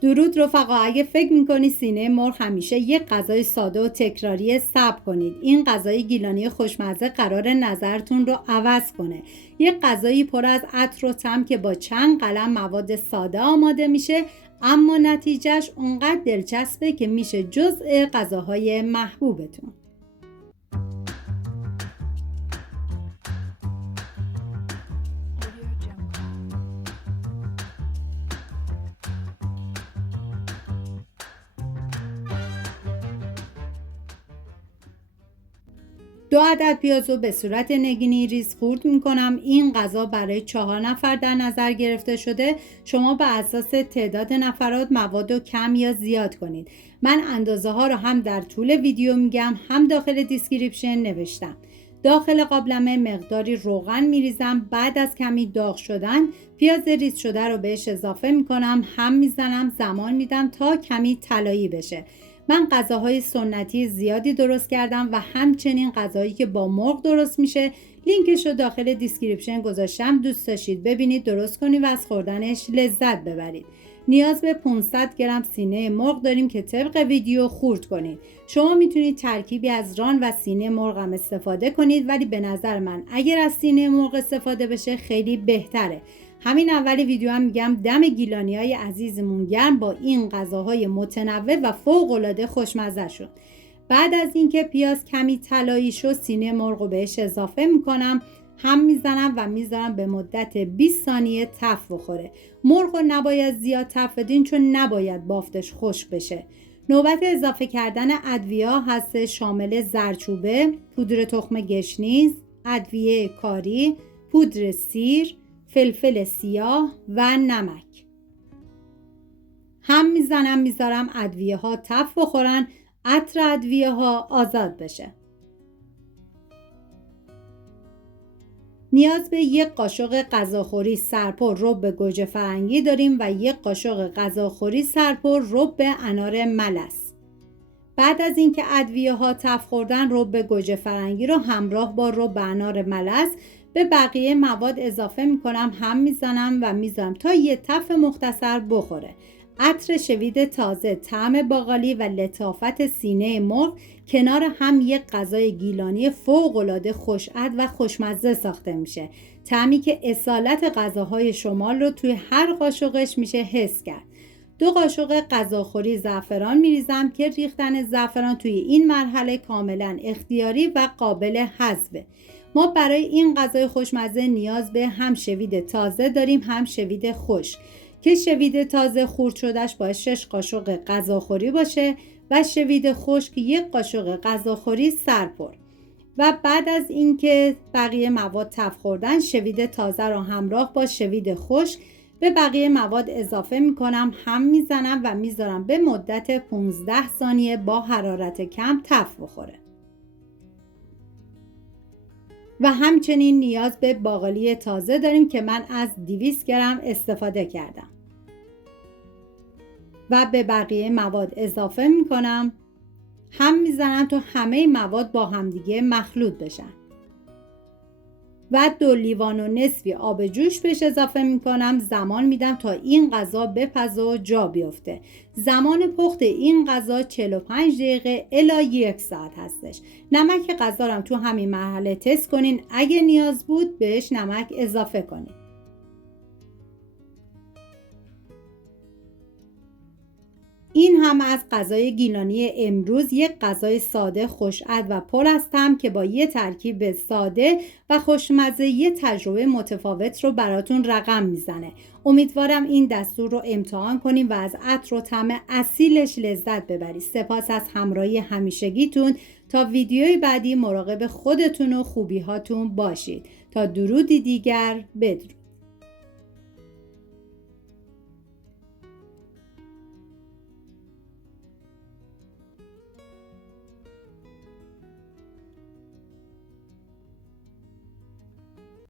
درود رفقا، اگه فکر میکنی سینه مرغ همیشه یک غذای ساده و تکراری، صبر کنید. این غذای گیلانی خوشمزه قرار نظرتون رو عوض کنه. یک غذایی پر از عطر و طعم که با چند قلم مواد ساده آماده میشه، اما نتیجهش اونقدر دلچسبه که میشه جزء غذاهای محبوبتون. دو عدد پیاز رو به صورت نگینی ریز خورد میکنم. این غذا برای 4 نفر در نظر گرفته شده. شما به اساس تعداد نفرات مواد رو کم یا زیاد کنید. من اندازه ها رو هم در طول ویدیو میگم، هم داخل دیسکریپشن نوشتم. داخل قابلمه مقداری روغن میریزم. بعد از کمی داغ شدن پیاز ریز شده رو بهش اضافه میکنم، هم میزنم، زمان میدم تا کمی طلایی بشه. من غذاهای سنتی زیادی درست کردم و همچنین غذایی که با مرغ درست میشه لینکش رو داخل دیسکریپشن گذاشتم. دوست داشتید ببینید، درست کنید و از خوردنش لذت ببرید. نیاز به 500 گرم سینه مرغ داریم که طبق ویدیو خورد کنید. شما میتونید ترکیبی از ران و سینه مرغ هم استفاده کنید، ولی به نظر من اگر از سینه مرغ استفاده بشه خیلی بهتره. همین اول ویدیو هم میگم دم گیلانیای عزیزمون گرم با این غذاهای متنوع و فوق‌العاده خوشمزه شد. بعد از اینکه پیاز کمی طلایی شد سینه مرغ رو بهش اضافه میکنم، هم میزنم و میذارم به مدت 20 ثانیه تف بخوره. مرغ رو نباید زیاد تف بدین چون نباید بافتش خشک بشه. نوبت اضافه کردن ادویه هست، شامل زردچوبه، پودر تخم گشنیز، ادویه کاری، پودر سیر، فلفل سیاه و نمک. هم میذارم ادویه ها تف بخورن، عطر ادویه ها آزاد بشه. نیاز به 1 قاشق غذاخوری سرپر رب گوجه فرنگی داریم و 1 قاشق غذاخوری سرپر رب انار ملس. بعد از اینکه ادویه ها تف خوردن رب گوجه فرنگی رو همراه با رب انار ملس به بقیه مواد اضافه میکنم، هم میزنم و میذارم تا یه تف مختصر بخوره. عطر شوید تازه، طعم باقالی و لطافت سینه مرغ کنار هم یک غذای گیلانی فوق‌العاده خوش‌عطر و خوشمزه ساخته میشه. طعمی که اصالت غذاهای شمال رو توی هر قاشقش میشه حس کرد. 2 قاشق غذاخوری زعفران میریزم که ریختن زعفران توی این مرحله کاملا اختیاری و قابل حذفه. ما برای این غذای خوشمزه نیاز به هم شوید تازه داریم، هم شوید خشک که شوید تازه خورد شدهش باید 6 قاشق غذاخوری باشه و شوید خشک 1 قاشق غذاخوری سرپر. و بعد از اینکه بقیه مواد تف خوردن شوید تازه رو همراه با شوید خشک به بقیه مواد اضافه میکنم، هم میزنم و میذارم به مدت 15 ثانیه با حرارت کم تف بخوره. و همچنین نیاز به باقالی تازه داریم که من از 200 گرم استفاده کردم و به بقیه مواد اضافه میکنم، هم میزنم تا همه مواد با همدیگه مخلوط بشن و 2 لیوان و نصفی آب جوش بهش اضافه میکنم. زمان میدم تا این غذا بپزه و جا بیفته. زمان پخت این غذا 45 دقیقه الی 1 ساعت هستش. نمک غذا رو تو همین مرحله تست کنین، اگه نیاز بود بهش نمک اضافه کنین. این هم از غذای گیلانی امروز، یک غذای ساده خوش‌عطر و پر از طعم که با یه ترکیب ساده و خوشمزه یه تجربه متفاوت رو براتون رقم میزنه. امیدوارم این دستور رو امتحان کنیم و از عطر و طعم اصیلش لذت ببرید. سپاس از همراهی همیشگیتون. تا ویدیوی بعدی مراقب خودتون و خوبی‌هاتون باشید. تا درودی دیگر، بدرود.